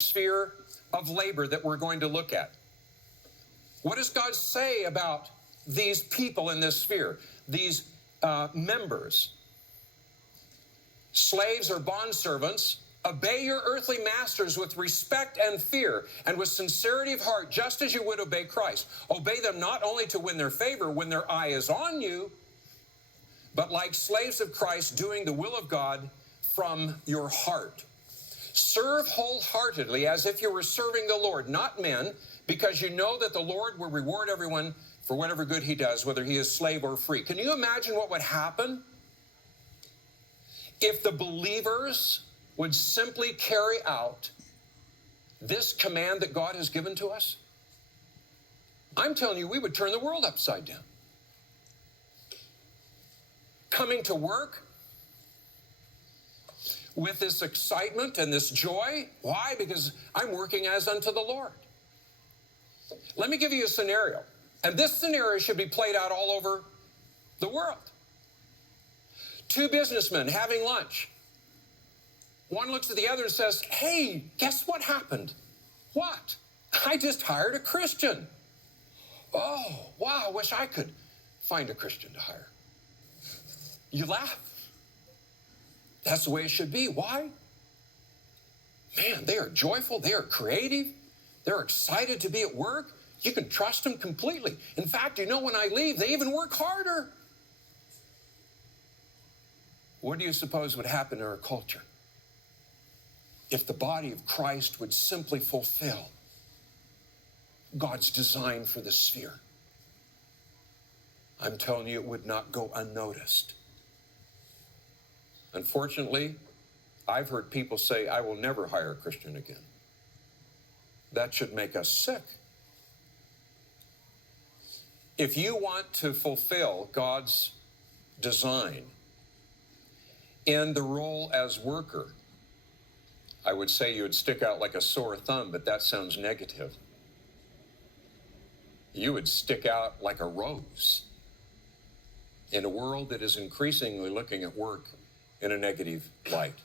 sphere of labor that we're going to look at. What does God say about these people in this sphere, these members? Slaves or bondservants, obey your earthly masters with respect and fear, and with sincerity of heart, just as you would obey Christ. Obey them not only to win their favor when their eye is on you, but like slaves of Christ, doing the will of God from your heart. Serve wholeheartedly as if you were serving the Lord, not men, because you know that the Lord will reward everyone for whatever good he does, whether he is slave or free. Can you imagine what would happen if the believers would simply carry out this command that God has given to us? I'm telling you, we would turn the world upside down. Coming to work with this excitement and this joy. Why? Because I'm working as unto the Lord. Let me give you a scenario. And this scenario should be played out all over the world. Two businessmen having lunch. One looks at the other and says, "Hey, guess what happened?" "What?" "I just hired a Christian." "Oh, wow, I wish I could find a Christian to hire." You laugh. That's the way it should be. Why? Man, they are joyful. They are creative. They're excited to be at work. You can trust them completely. In fact, you know, when I leave, they even work harder. What do you suppose would happen in our culture if the body of Christ would simply fulfill God's design for this sphere? I'm telling you, it would not go unnoticed. Unfortunately, I've heard people say, "I will never hire a Christian again." That should make us sick. If you want to fulfill God's design in the role as worker, I would say you would stick out like a sore thumb, but that sounds negative. You would stick out like a rose in a world that is increasingly looking at work in a negative light.